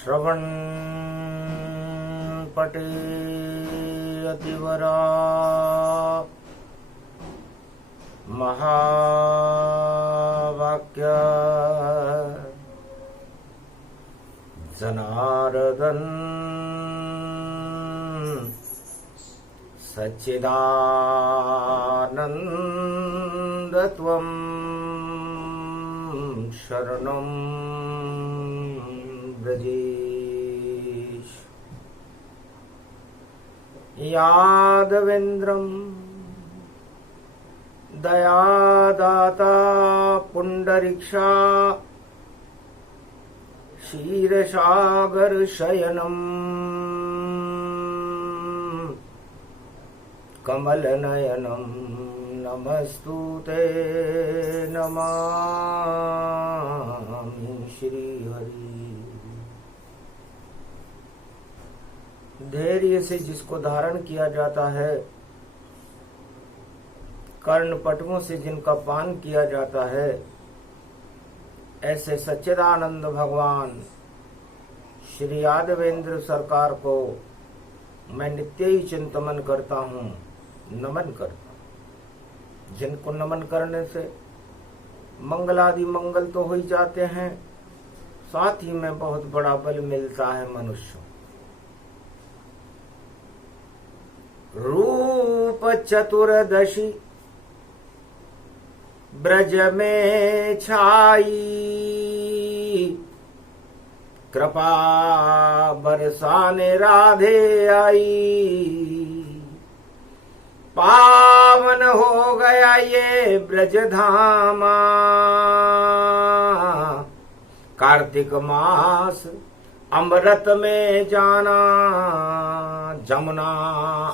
श्रवण पटे अतिवरा महावाक्य जनार्दन सच्चिदानंद त्वं शरणं व्रजेश। यादवेन्द्रं दयादाता पुंडरीक्षा क्षीरसागर शयनम् कमलनयनं नमस्तुते नमामि श्रीहरि। धैर्य से जिसको धारण किया जाता है, कर्ण पटुओं से जिनका पान किया जाता है, ऐसे सच्चिदानंद भगवान श्री यादवेंद्र सरकार को मैं नित्य ही चिंतन करता हूँ, नमन करता हूँ। जिनको नमन करने से मंगलादि मंगल तो हो ही जाते हैं, साथ ही में बहुत बड़ा बल मिलता है मनुष्य। रूप चतुर्दशी ब्रज में छाई, कृपा बरसाने राधे आई। पावन हो गया ये ब्रज धामा, कार्तिक मास अमृत में जाना। जमुना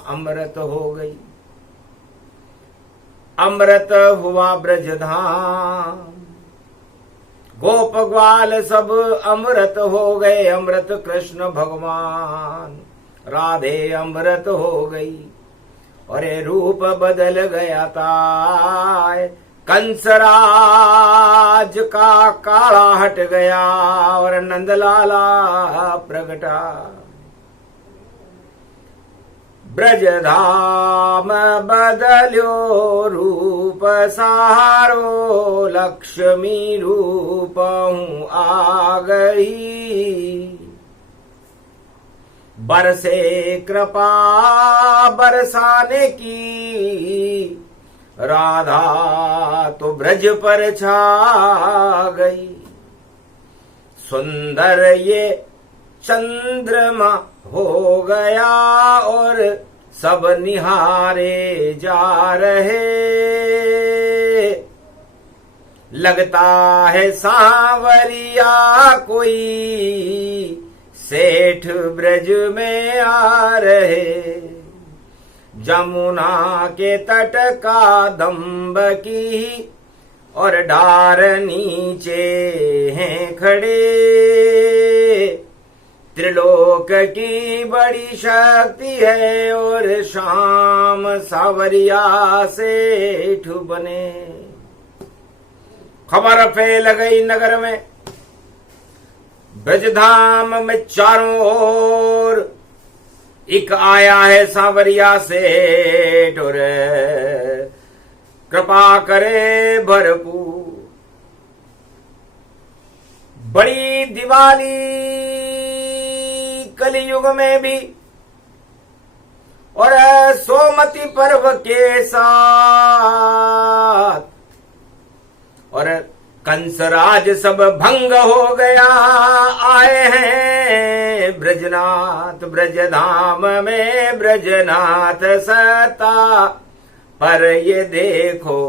अमृत हो गई, अमृत हुआ ब्रज धाम। गोप ग्वाल सब अमृत हो गए, अमृत कृष्ण भगवान। राधे अमृत हो गई और ये रूप बदल गया ताय। कंसराज का काला हट गया और नंदलाला प्रगटा। ब्रज धाम बदल्यो रूप सहारो, लक्ष्मी रूप हूँ आ गई। बरसे कृपा बरसाने की, राधा तो ब्रज पर छा गई। सुंदर ये चंद्रमा हो गया और सब निहारे जा रहे। लगता है सांवरिया कोई सेठ ब्रज में आ रहे। जमुना के तट का दम्ब की और डार नीचे हैं खड़े। त्रिलोक की बड़ी शक्ति है और शाम सावरिया सेठ बने। खबर फैल गई नगर में, ब्रजधाम में चारों ओर। एक आया है सांवरिया सेठ और कृपा करे भरपूर। बड़ी दिवाली कलयुग में भी और सोमती पर्व के साथ। और कंसराज सब भंग हो गया, आए हैं ब्रजनाथ। ब्रजधाम में ब्रजनाथ सता पर ये देखो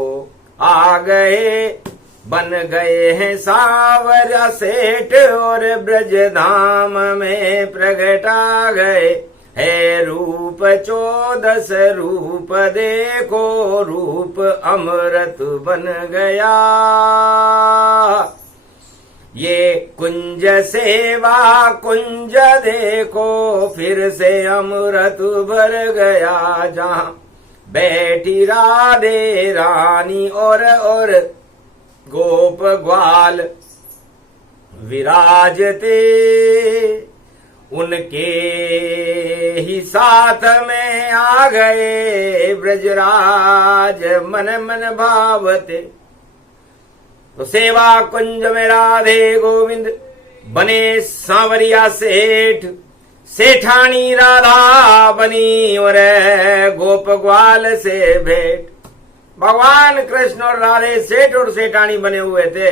आ गए, बन गए हैं सांवरिया सेठ और ब्रजधाम में प्रगटा गए। है रूप 14 रूप देखो, रूप अमृत बन गया। ये कुंज सेवा कुंज देखो, फिर से अमृत भर गया। जहां बैठी राधे रानी और गोप ग्वाल विराजते, उनके ही साथ में आ गए ब्रजराज मन मन भावते। तो सेवा कुंज में राधे गोविंद बने सांवरिया सेठ, सेठानी राधा बनी और गोप ग्वाल से भेंट। भगवान कृष्ण और राधे सेठ और सेठानी बने हुए थे।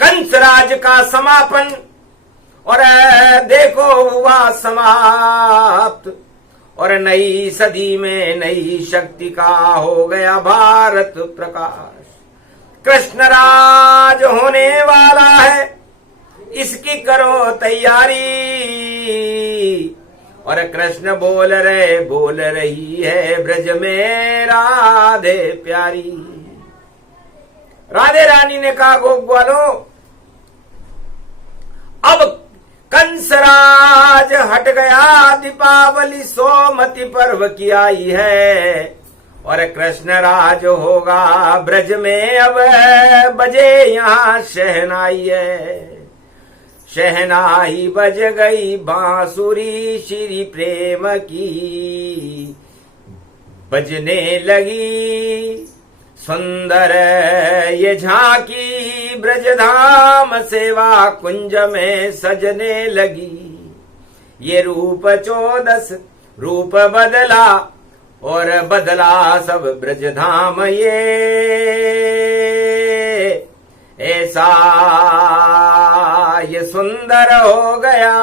कंस राज का समापन और देखो हुआ समाप्त, और नई सदी में नई शक्ति का हो गया भारत प्रकाश। कृष्ण राज होने वाला है, इसकी करो तैयारी। और कृष्ण बोल रही है ब्रज में राधे प्यारी। राधे रानी ने कहा गोप ग्वालों, अब कंसराज हट गया, दीपावली सोमति पर्व की आई है, और कृष्ण राज होगा ब्रज में। अब बजे यहाँ शहनाई है, शहनाई बज गई बांसुरी श्री प्रेम की, बजने लगी सुंदर ये झांकी, ब्रजधाम सेवा कुंज में सजने लगी। ये रूप 14 रूप बदला, और बदला सब ब्रजधाम ये, ऐसा ये सुंदर हो गया,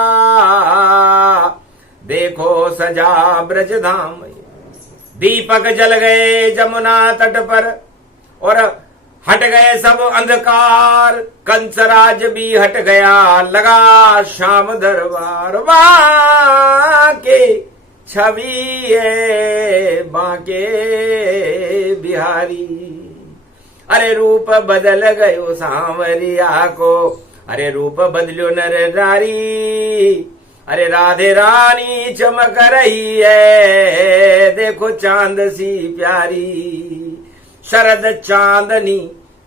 देखो सजा ब्रजधाम। दीपक जल गए जमुना तट पर, और हट गए सब अंधकार, कंसराज भी हट गया, लगा श्याम दरबार। बाके छवि है बाके बिहारी, अरे रूप बदल गयो सांवरिया को, अरे रूप बदलो नर नारी। अरे राधे रानी चमक रही है, देखो चांद सी प्यारी। शरद चांदनी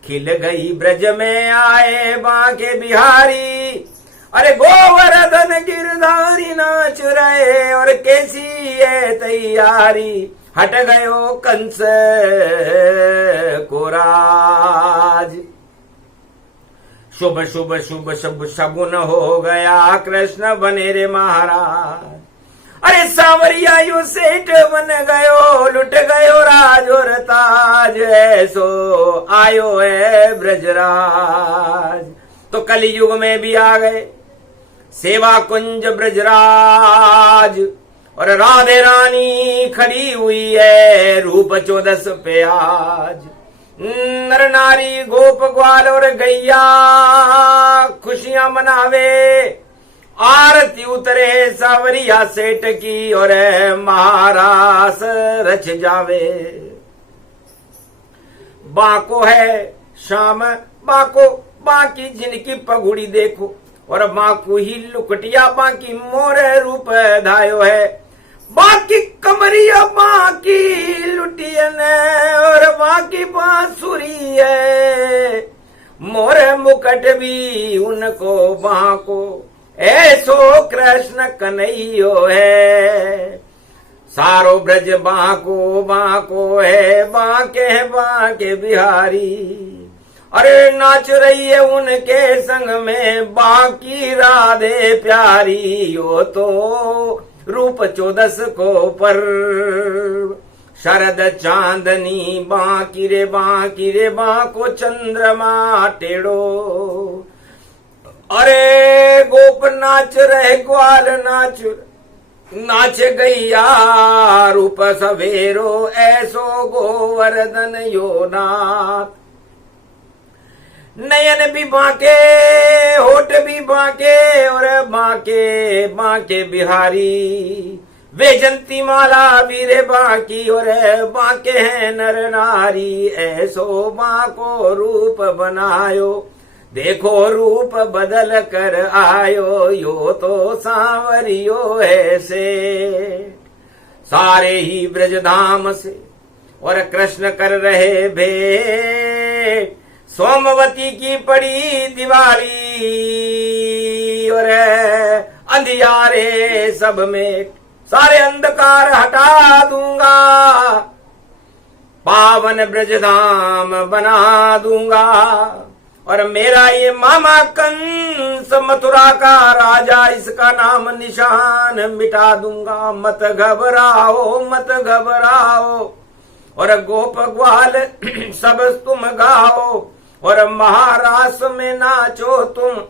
खिल गई ब्रज में आए बांके बिहारी। अरे गोवर्धन गिरधारी नाच रहे, और कैसी है तैयारी, हट गयो कंस को राज। शुभ शुभ शुभ शुभ शगुन हो गया, कृष्ण बने रे महाराज। अरे सांवरिया यो सेठ बन गयो, लुट गयो राज और ताज, ऐसो आयो है ब्रजराज। तो कलयुग में भी आ गए सेवा कुंज ब्रजराज, और राधे रानी खड़ी हुई है रूप 14 पे आज। नर नारी गोप ग्वाल और गैया खुशियां मनावे, आरती उतरे सांवरिया सेठ की, और महारास रच जावे। बाको है शाम बाको, बाकी जिनकी पगुड़ी देखो, और बाकू ही लुकटिया बाकी मोर रूप धायो है। बाकी कमरिया बाकी लुटियन, और बाकी बांसुरी है, मोर मुकट भी उनको बाको, ऐसो कृष्ण कन्हैयो है। सारो ब्रज बाको बाको है, बाके बाके बिहारी। अरे नाच रही है उनके संग में बाकी राधे प्यारी, यो तो रूप 14 को पर। शरद चांदनी बाकी रे बाको चंद्रमा टेढ़ो। अरे गोप नाच रहे ग्वाल नाच गैया रूप सवेरो, ऐसो गोवर्धन यो नाथ। नयन भी बाके होठ भी बाके, और बाके बिहारी। वैजंती माला वीरे बाकी, और बाके हैं नर नारी, ऐसो बाको रूप बनायो, देखो रूप बदल कर आयो, यो तो सांवरियो ऐसे। सारे ही ब्रजधाम से और कृष्ण कर रहे भेंट, सोमवती की पड़ी दिवाली और अंधियारे सब में सारे अंधकार हटा दूंगा, पावन ब्रजधाम बना दूंगा। और मेरा ये मामा कंस मथुरा का राजा, इसका नाम निशान मिटा दूंगा। मत घबराओ मत घबराओ, और गोप ग्वाल सब तुम गाओ, और महारास में नाचो तुम,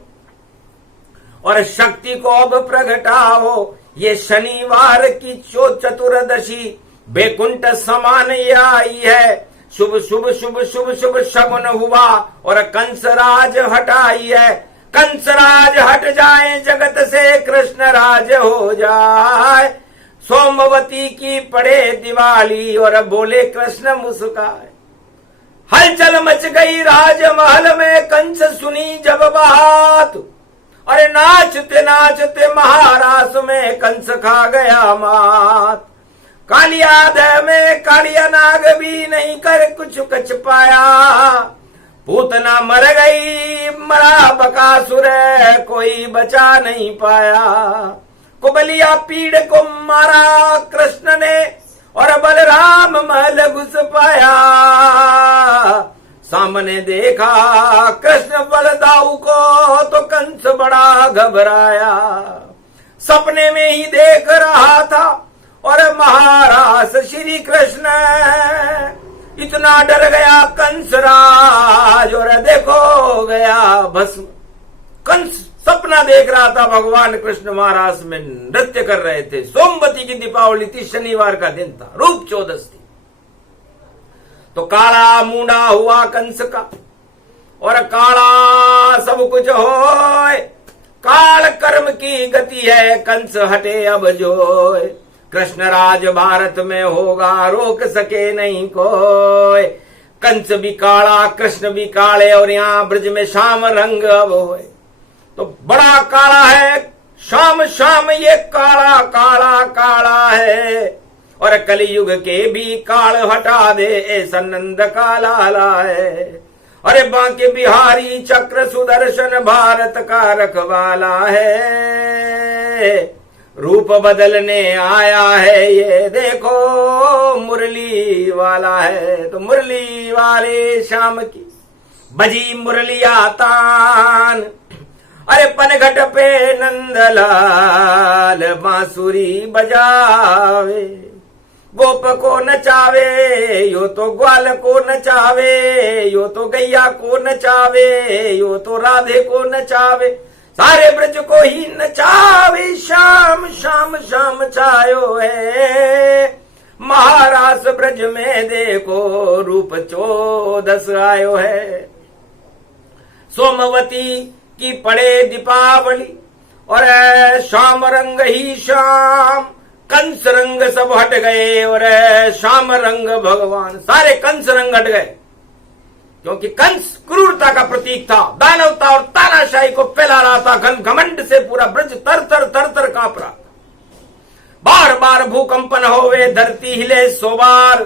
और शक्ति को अब प्रगटाओ। ये शनिवार की चतुर्दशी बैकुंठ समान ये आई है। शुभ शुभ शुभ शुभ शुभ शगुन हुआ, और कंसराज हटाई है। कंसराज हट जाए जगत से, कृष्ण राज हो जाए। सोमवती की पड़े दिवाली, और बोले कृष्ण मुस्काए। हलचल मच गई राजमहल में, कंस सुनी जब बात। अरे नाचते नाचते महारास में कंस खा गया मात। कालिया दह में कालिया नाग भी नहीं कर कुछ कच पाया। पूतना मर गई मरा बकासुर, कोई बचा नहीं पाया। कुबलिया पीड़ को मारा कृष्ण ने, और बलराम महल घुस पाया। सामने देखा कृष्ण बलदाऊ को, तो कंस बड़ा घबराया। सपने में ही देख रहा था, और महाराज श्री कृष्ण इतना डर गया कंसराज, और देखो गया भस्म। कंस सपना देख रहा था, भगवान कृष्ण महाराज में नृत्य कर रहे थे। सोमवती की दीपावली थी, शनिवार का दिन था, रूप चौदस थी। तो काला मुंडा हुआ कंस का, और काला सब कुछ होए। काल कर्म की गति है, कंस हटे अब जोए। कृष्ण राज भारत में होगा, रोक सके नहीं कोई। कंस भी काला कृष्ण भी काले, और यहाँ ब्रज में श्याम रंग अब होए। तो बड़ा काला है श्याम श्याम, ये काला काला काला है। और कलयुग के भी काल हटा दे, ऐसा नंद का लाला है। अरे बांके बिहारी चक्र सुदर्शन, भारत का रखवाला है। रूप बदलने आया है, ये देखो मुरली वाला है। तो मुरली वाले श्याम की बजी मुरलिया तान। अरे पनघट पे नंदलाल बांसुरी बजावे। गोप को नचावे, यो तो ग्वाल को नचावे, यो तो गैया को नचावे, यो तो राधे को नचावे। सारे ब्रज को ही नचावे, शाम शाम शाम छायो है। महारास ब्रज में देखो रूप चौदस आयो है। सोमवती की पड़े दीपावली, और श्याम रंग ही श्याम। कंस रंग सब हट गए, और श्याम रंग भगवान। सारे कंस रंग हट गए, क्योंकि कंस क्रूरता का प्रतीक था, दानवता और तानाशाही को फैला रहा था। घमंड से पूरा ब्रज तर तर तर तर कांप रहा। बार बार भूकंपन होवे, धरती हिले 100 बार,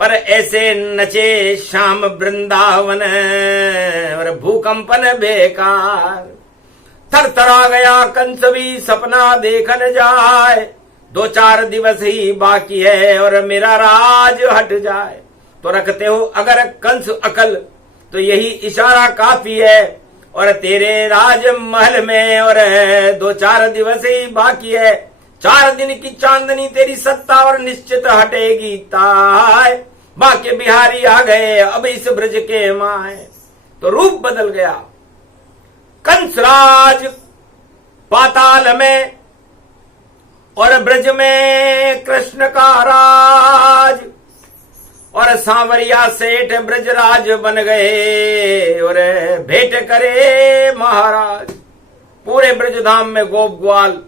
पर ऐसे नचे श्याम वृंदावन, और भूकंपन बेकार। थर थर आ गया कंस भी, सपना देखन जाए। 2-4 दिवस ही बाकी है, और मेरा राज हट जाए। तो रखते हो अगर कंस अकल, तो यही इशारा काफी है। और तेरे राजमहल में और 2-4 दिवस ही बाकी है। 4 दिन की चांदनी तेरी सत्ता, और निश्चित हटेगी ताय। बाके बिहारी आ गए अब इस ब्रज के माए। तो रूप बदल गया कंसराज पाताल में, और ब्रज में कृष्ण का राज। और सांवरिया सेठ ब्रजराज बन गए, और भेंट करे महाराज। पूरे ब्रजधाम में गोप ग्वाल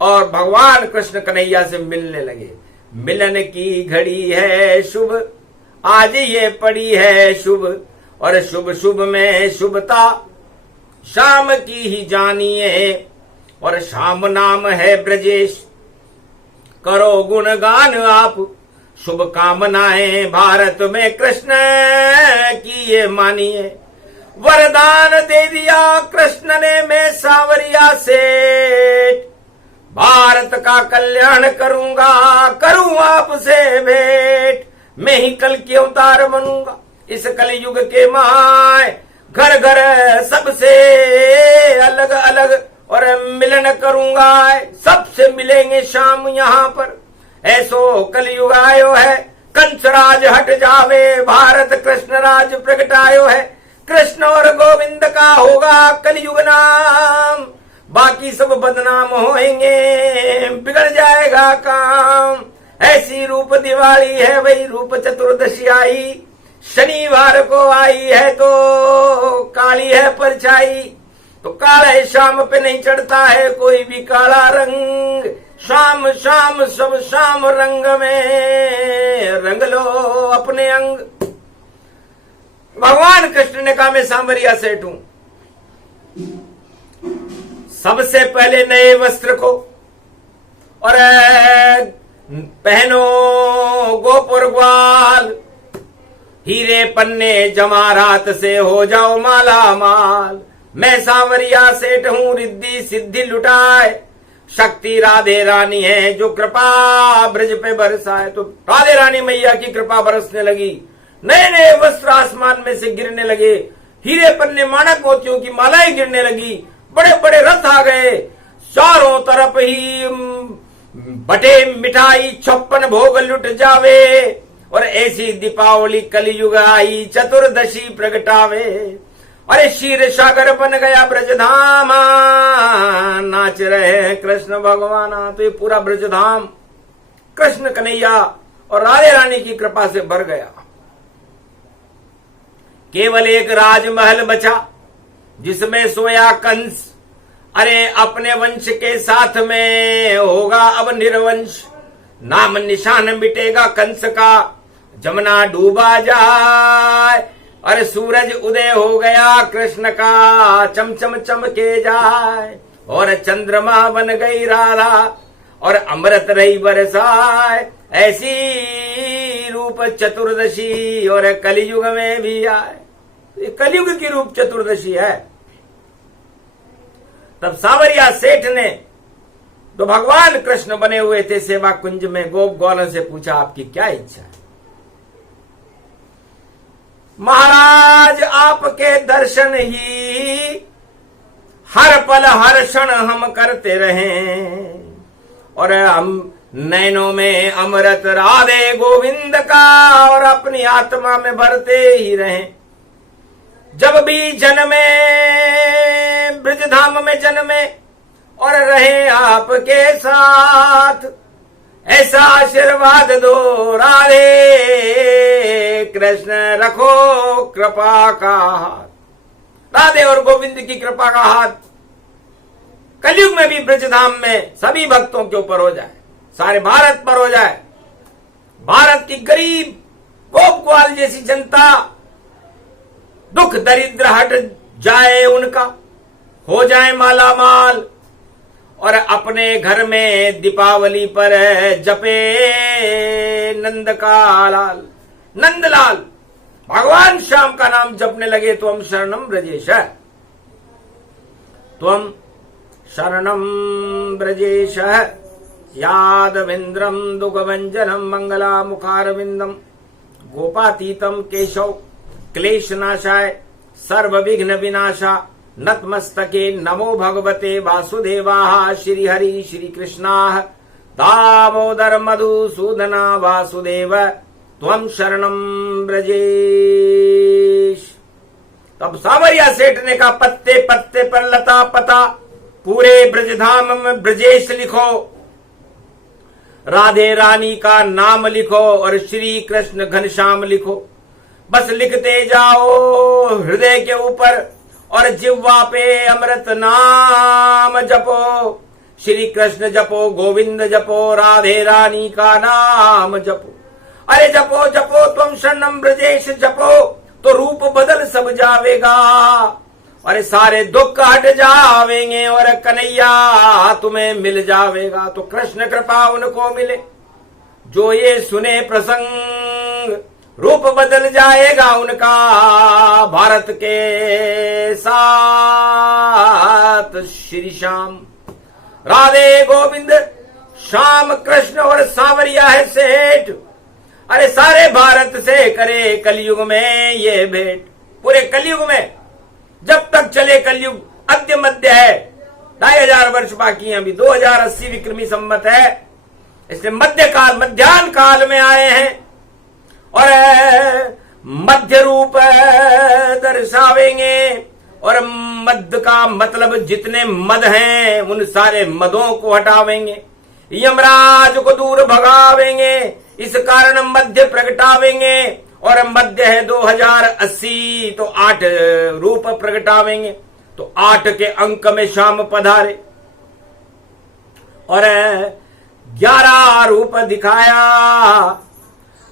और भगवान कृष्ण कन्हैया से मिलने लगे। मिलन की घड़ी है शुभ, आज ये पड़ी है शुभ। और शुभ शुभ में शुभता शाम की ही जानिए। और शाम नाम है ब्रजेश, करो गुणगान आप। शुभकामनाएं भारत में कृष्ण की ये मानिए। वरदान दे दिया कृष्ण ने मैं सांवरिया सेठ, भारत का कल्याण करूंगा, करूं आपसे भेंट। मैं ही कल के अवतार बनूंगा, इस कलयुग के माय घर घर सबसे अलग अलग और मिलन करूंगा। सबसे मिलेंगे शाम यहाँ पर, ऐसो कलयुग आयो है। कंसराज हट जावे, भारत कृष्ण राज प्रगटायो है। कृष्ण और गोविंद का होगा कलयुग नाम, बाकी सब बदनाम होएंगे, बिगड़ जाएगा काम। ऐसी रूप दिवाली है, वही रूप चतुर्दशी आई, शनिवार को आई है तो काली है परछाई। तो काले शाम पे नहीं चढ़ता है कोई भी काला रंग, शाम शाम सब शाम रंग में रंग लो अपने अंग। भगवान कृष्ण ने कहा मैं सांवरिया सेठ हूं, सबसे पहले नए वस्त्र को और पहनो गोपुर ग्वाल, हीरे पन्ने जमारात से हो जाओ माला माल। मैं सांवरिया सेठ हूं, रिद्धि सिद्धि लुटाए, शक्ति राधे रानी है जो कृपा ब्रज पे बरसाए। तो राधे रानी मैया की कृपा बरसने लगी, नए नए वस्त्र आसमान में से गिरने लगे, हीरे पन्ने माणक मोतियों की मालाएं गिरने लगी, बड़े बड़े रथ आ गए, चारों तरफ ही बटे मिठाई 56 भोग लुट जावे। और ऐसी दीपावली कलयुग आई, चतुर्दशी प्रगटावे। अरे क्षीर सागर बन गया ब्रजधाम, नाच रहे हैं कृष्ण भगवान। तो ये पूरा ब्रजधाम कृष्ण कन्हैया और राधे रानी की कृपा से भर गया। केवल एक राजमहल बचा जिसमें सोया कंस। अरे अपने वंश के साथ में होगा अब निर्वंश, नाम निशान मिटेगा कंस का, जमुना डूबा जाए। अरे सूरज उदय हो गया कृष्ण का, चमचम चमके जाए। और चंद्रमा बन गई राधा और अमृत रही बरसाए। ऐसी रूप चतुर्दशी और कलयुग में भी आए। ये कलयुग की रूप चतुर्दशी है। तब सांवरिया सेठ ने तो भगवान कृष्ण बने हुए थे सेवा कुंज में, गोप ग्वालों से पूछा आपकी क्या इच्छा है। महाराज आपके दर्शन ही हर पल हर क्षण हम करते रहें, और हम नैनों में अमृत राधे गोविंद का और अपनी आत्मा में भरते ही रहें। जब भी जन्मे ब्रजधाम में जन्मे और रहे आपके साथ, ऐसा आशीर्वाद दो राधे कृष्ण, रखो कृपा का हाथ। राधे और गोविंद की कृपा का हाथ कलयुग में भी ब्रजधाम में सभी भक्तों के ऊपर हो जाए, सारे भारत पर हो जाए। भारत की गरीब गोप ग्वाल जैसी जनता, दुख दरिद्र हट जाए उनका, हो जाए माला माल, और अपने घर में दीपावली पर जपे नंद का लाल, नंदलाल। भगवान श्याम का नाम जपने लगे तो हम शरणम ब्रजेश, त्वम शरणम ब्रजेश यादवेन्द्रम दुगभंजनम मंगला मुखारविंदम गोपातीतम केशव क्लेशनाशाय सर्व विघ्न विनाशा नतमस्तके नमो भगवते वासुदेवाः श्री हरि श्री कृष्णाः दामोदर मधुसूदना वासुदेव त्वं शरणं ब्रजेश। तब सांवरिया सेठ ने कहा पत्ते पत्ते पर लता पता, पूरे ब्रजधाम में ब्रजेश लिखो, राधे रानी का नाम लिखो और श्री कृष्ण घनश्याम लिखो। बस लिखते जाओ हृदय के ऊपर और जिह्वा पे अमृत नाम जपो, श्री कृष्ण जपो, गोविंद जपो, राधे रानी का नाम जपो। अरे जपो जपो तुम शरणम ब्रजेश जपो, तो रूप बदल सब जावेगा, अरे सारे दुख हट जावेंगे और कन्हैया तुम्हें मिल जावेगा। तो कृष्ण कृपा उनको मिले, जो ये सुने प्रसंग, रूप बदल जाएगा उनका भारत के साथ। श्री श्याम राधे गोविंद, श्याम कृष्ण और सांवरिया है सेठ। अरे सारे भारत से करे कलयुग में ये भेंट। पूरे कलयुग में जब तक चले कलयुग, अद्य मध्य है, 2500 वर्ष बाकी हैं, अभी 2080 विक्रमी संवत है, इसलिए मध्य काल, मध्याह्न काल में आए हैं और मध्य रूप दर्शावेंगे। और मद का मतलब जितने मद हैं उन सारे मदों को हटावेंगे, यमराज को दूर भगावेंगे, इस कारण मध्य प्रगटावेंगे। और मध्य है 2080, तो 8 रूप प्रगटावेंगे। तो 8 के अंक में श्याम पधारे और 11 रूप दिखाया।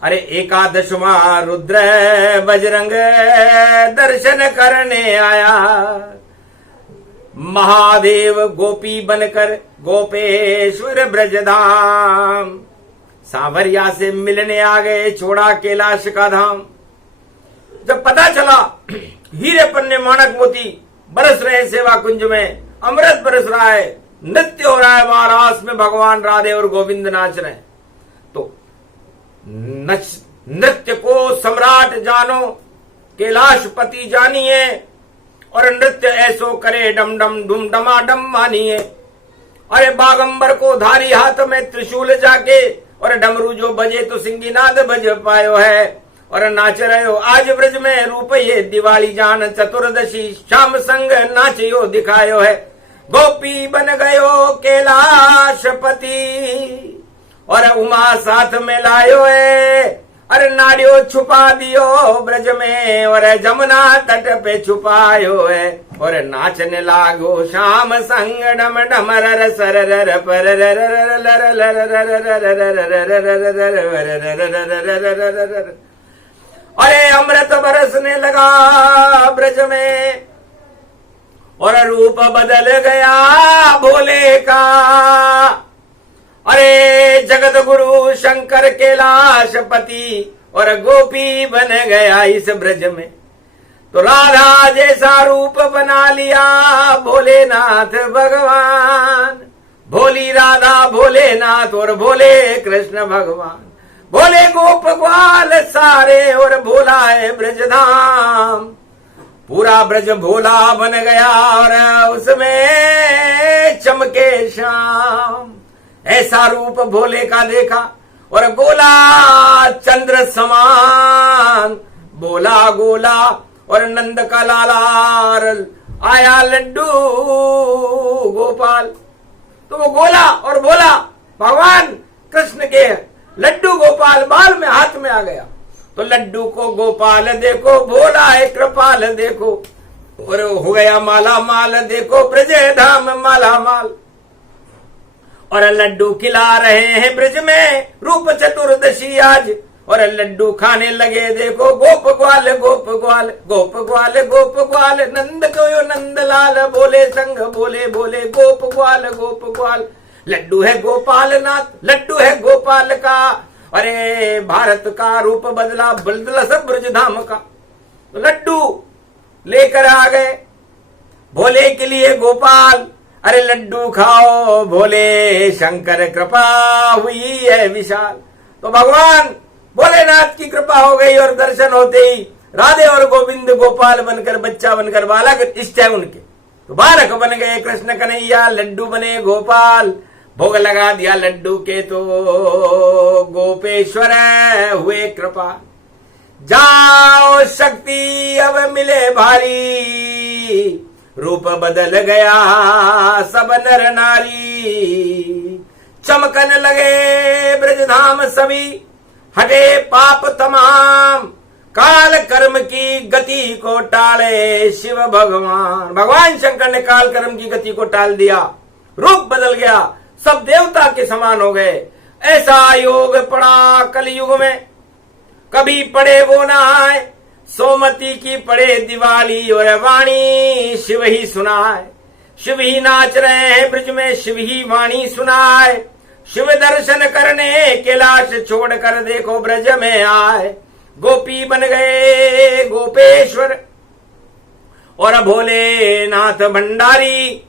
अरे 11वां रुद्र बजरंग दर्शन करने आया। महादेव गोपी बनकर गोपेश्वर ब्रजधाम, सांवरिया से मिलने आ गए, छोड़ा कैलाश का धाम। जब पता चला हीरे पन्ने माणक मोती बरस रहे सेवा कुंज में, अमृत बरस रहा है, नृत्य हो रहा है, वहां रास में भगवान राधे और गोविंद नाच रहे हैं, तो नृत्य को सम्राट जानो, कैलाशपति जानिए, और नृत्य ऐसो करे डम डम डुम डमा डम मानिए। अरे बागंबर को धारी हाथ में त्रिशूल जाके, और डमरू जो बजे तो सिंगीनाद बज पायो है, और नाच रहे हो आज ब्रज में रूप ये दिवाली जान, चतुर्दशी श्याम संग नाचियो दिखायो है। गोपी बन गयो कैलाशपति, और उमा साथ में लायो है। अरे नाड़ियो छुपा दियो ब्रज में, और जमुना तट पे छुपायो है। और नाचने लागो श्याम संग डम डम रर सर रर पर रर रर लर लर रर। अरे अमृत बरसने लगा ब्रज में, और रूप बदल गया भोले का। अरे जगत गुरु शंकर कैलाशपति, और गोपी बन गया इस ब्रज में। तो राधा जैसा रूप बना लिया भोलेनाथ भगवान। भोली राधा भोलेनाथ और भोले कृष्ण भगवान। भोले गोप ग्वाल सारे और भोला है ब्रजधाम। पूरा ब्रज भोला बन गया और उसमें चमके श्याम। ऐसा रूप भोले का देखा, और गोला चंद्र समान, बोला गोला और नंद का लाला, आया लड्डू गोपाल। तो वो गोला और बोला भगवान कृष्ण के लड्डू गोपाल बाल में हाथ में आ गया। तो लड्डू को गोपाल देखो, भोला है कृपाल देखो, और हो गया माला माल देखो, ब्रज धाम माला माल। और लड्डू खिला रहे हैं ब्रज में रूप चतुर्दशी आज, और लड्डू खाने लगे देखो गोप ग्वाल गोप ग्वाल गोप ग्वाल गोप ग्वाल। नंद को नंद लाल बोले संग बोले बोले गोप ग्वाल गोप ग्वाल। लड्डू है गोपाल नाथ, लड्डू है गोपाल का। अरे भारत का रूप बदला बदला सब ब्रज धाम का। तो लड्डू लेकर आ गए भोले के लिए गोपाल। अरे लड्डू खाओ भोले शंकर कृपा हुई है विशाल। तो भगवान भोलेनाथ की कृपा हो गई, और दर्शन होते ही राधे और गोविंद गोपाल बनकर, बच्चा बनकर, बालक इष्ट है उनके, तो बालक बन गए कृष्ण कन्हैया। लड्डू बने गोपाल, भोग लगा दिया लड्डू के, तो गोपेश्वर हुए कृपा। जाओ शक्ति अब मिले भारी, रूप बदल गया सब नर नारी। चमकन लगे ब्रजधाम सभी, हटे पाप तमाम, काल कर्म की गति को टाले शिव भगवान। भगवान शंकर ने काल कर्म की गति को टाल दिया, रूप बदल गया, सब देवता के समान हो गए। ऐसा योग पड़ा कलयुग में, कभी पड़े वो ना आए। सोमती की पड़े दिवाली, और वाणी शिव ही सुनाए। शिव ही नाच रहे हैं ब्रज में, शिव ही वाणी सुनाए। शिव दर्शन करने कैलाश छोड़कर देखो ब्रज में आए, गोपी बन गए गोपेश्वर और भोलेनाथ भंडारी,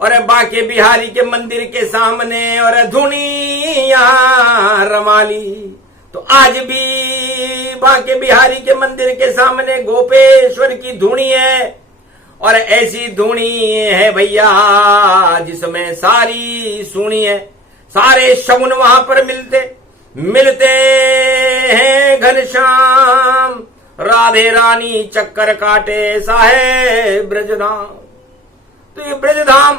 और बाके बिहारी के मंदिर के सामने और धुनिया रमाली। तो आज भी बाके बिहारी के मंदिर के सामने गोपेश्वर की धुनी है, और ऐसी धुनी है भैया जिसमें सारी सुनी है, सारे शगुन वहां पर मिलते हैं घनश्याम, राधे रानी चक्कर काटे ऐसा है ब्रजधाम। तो ये ब्रजधाम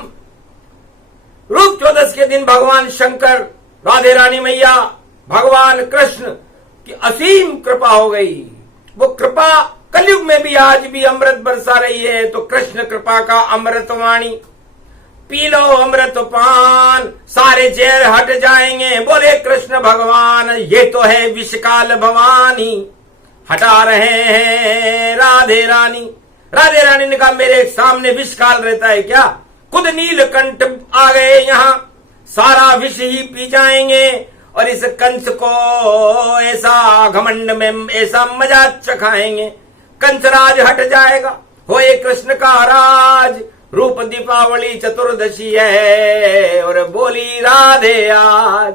रूप चौदस के दिन भगवान शंकर, राधे रानी मैया, भगवान कृष्ण की असीम कृपा हो गई। वो कृपा कलयुग में भी आज भी अमृत बरसा रही है। तो कृष्ण कृपा का अमृत वाणी, पी लो अमृत पान, सारे जहर हट जाएंगे। बोले कृष्ण भगवान, ये तो है विषकाल भवानी, हटा रहे हैं राधे रानी। राधे रानी ने कहा मेरे सामने विषकाल रहता है क्या? खुद नीलकंठ आ गए यहाँ, सारा विष ही पी जाएंगे और इस कंस को ऐसा घमंड में ऐसा मजा चखाएंगे, कंसराज हट जाएगा। होए कृष्ण का राज, रूप दीपावली चतुर्दशी है और बोली राधे आज।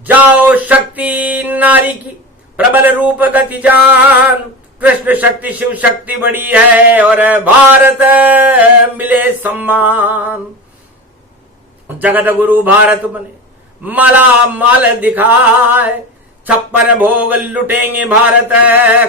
जाओ शक्ति नारी की प्रबल रूप गति जान, कृष्ण शक्ति शिव शक्ति बड़ी है और भारत मिले सम्मान। जगत गुरु भारत बने, माला माल दिखाए, 56 भोग लुटेंगे भारत,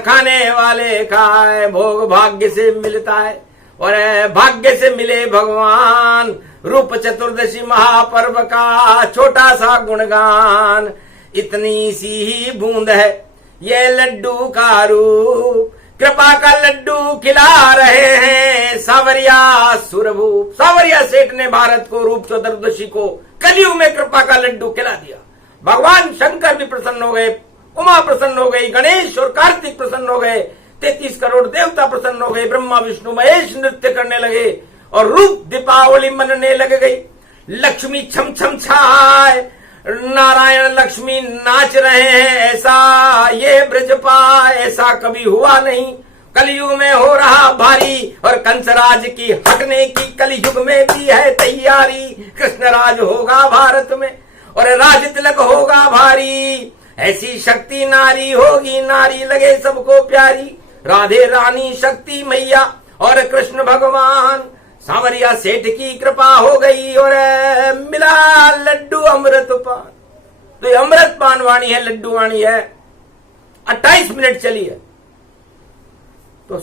खाने वाले खाए। भोग भाग्य से मिलता है और भाग्य से मिले भगवान, रूप चतुर्दशी महापर्व का छोटा सा गुणगान। इतनी सी ही बूंद है ये लड्डू का रूप, कृपा का लड्डू खिला रहे हैं सावरिया सुरभूप। सावरिया सेठ ने भारत को रूप चतुर्दशी को कलयुग में कृपा का लड्डू खिला दिया। भगवान शंकर भी प्रसन्न हो गए, उमा प्रसन्न हो गई, गणेश और कार्तिक प्रसन्न हो गए, 33 करोड़ देवता प्रसन्न हो गए, ब्रह्मा विष्णु महेश नृत्य करने लगे और रूप दीपावली मनने लग गई। लक्ष्मी छम छम छाए, नारायण लक्ष्मी नाच रहे हैं, ऐसा ये ब्रजपा ऐसा कभी हुआ नहीं। कलयुग में हो रहा भारी और कंसराज की हटने की कलयुग में भी है तैयारी। कृष्ण राज होगा भारत में और राज तिलक होगा भारी, ऐसी शक्ति नारी होगी, नारी लगे सबको प्यारी। राधे रानी शक्ति मैया और कृष्ण भगवान, सावरिया सेठ की कृपा हो गई और मिला लड्डू अमृत पान। तो ये अमृत पान वाणी है, लड्डू वाणी है। 28 मिनट चली है। तो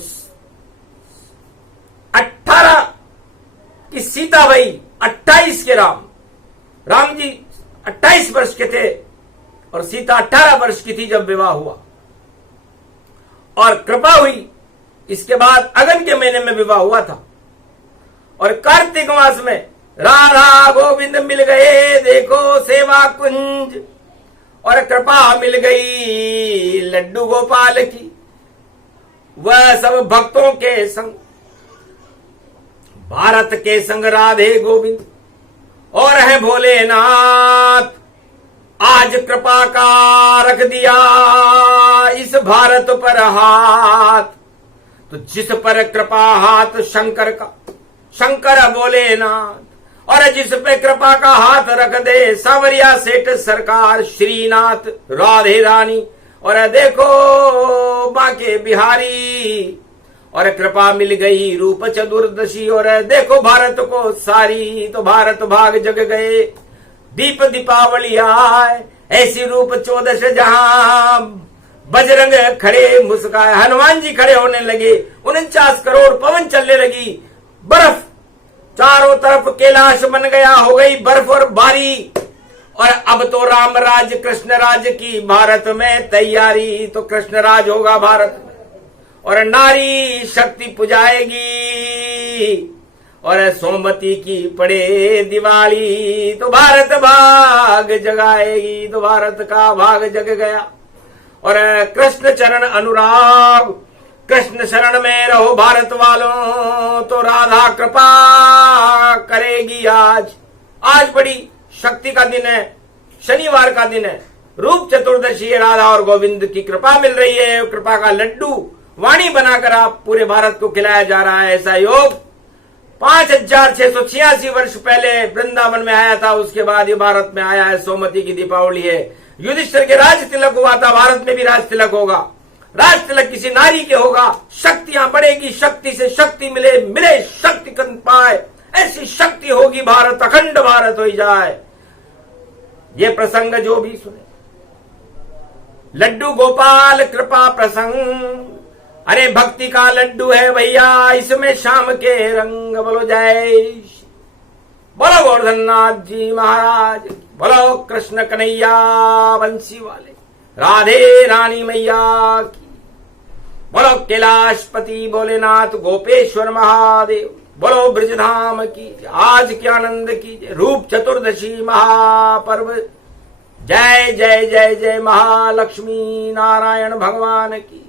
18 की सीता भाई, 28 के राम जी 28 वर्ष के थे और सीता 18 वर्ष की थी जब विवाह हुआ और कृपा हुई। इसके बाद अगन के महीने में विवाह हुआ था और कार्तिक मास में राधा गोविंद मिल गए, देखो सेवा कुंज, और कृपा मिल गई लड्डू गोपाल की। वह सब भक्तों के संग, भारत के संग राधे गोविंद और है भोलेनाथ। आज कृपा का रख दिया इस भारत पर हाथ, तो जिस पर कृपा हाथ शंकर का, शंकर भोलेनाथ, और जिस पे कृपा का हाथ रख दे सावरिया सेठ सरकार श्रीनाथ राधे रानी और देखो बाके बिहारी। और कृपा मिल गई रूप चतुर्दशी और देखो भारत को सारी, तो भारत भाग जग गए। दीप दीपावली आए, ऐसी रूप चौदश जहां बजरंग खड़े मुस्काए, हनुमान जी खड़े होने लगे, 49 करोड़ पवन चलने लगी, बर्फ चारों तरफ कैलाश बन गया, हो गई बर्फ और बारी। और अब तो राम राज कृष्ण राज की भारत में तैयारी, तो कृष्ण राज होगा भारत में और नारी शक्ति पुजाएगी और सोमवती की पड़े दिवाली, तो भारत भाग जगाएगी। तो भारत का भाग जग गया और कृष्ण चरण अनुराग, कृष्ण शरण में रहो भारत वालों, तो राधा कृपा करेगी। आज बड़ी शक्ति का दिन है, शनिवार का दिन है, रूप चतुर्दशी है, राधा और गोविंद की कृपा मिल रही है। कृपा का लड्डू वाणी बनाकर आप पूरे भारत को खिलाया जा रहा है। ऐसा योग 5686 वर्ष पहले वृंदावन में आया था, उसके बाद ये भारत में आया है। सोमवती की दीपावली है। युधिष्ठिर के राज तिलक हुआ था, भारत में भी राज तिलक होगा। राज तिलक किसी नारी के होगा। शक्तियां बढ़ेगी, शक्ति से शक्ति मिले, मिले शक्ति कन पाए, ऐसी शक्ति होगी, भारत अखंड भारत हो जाए। ये प्रसंग जो भी सुने, लड्डू गोपाल कृपा प्रसंग, अरे भक्ति का लड्डू है भैया, इसमें शाम के रंग। बोलो जय, बोलो गोवर्धननाथ जी महाराज, बोलो कृष्ण कन्हैया बंसी वाले, राधे रानी मैया की, बोलो कैलाशपति भोलेनाथ गोपेश्वर महादेव, बोलो ब्रजधाम की। आज के आनंद कीजिए, रूप चतुर्दशी महापर्व। जय जय जय जय महालक्ष्मी नारायण भगवान की।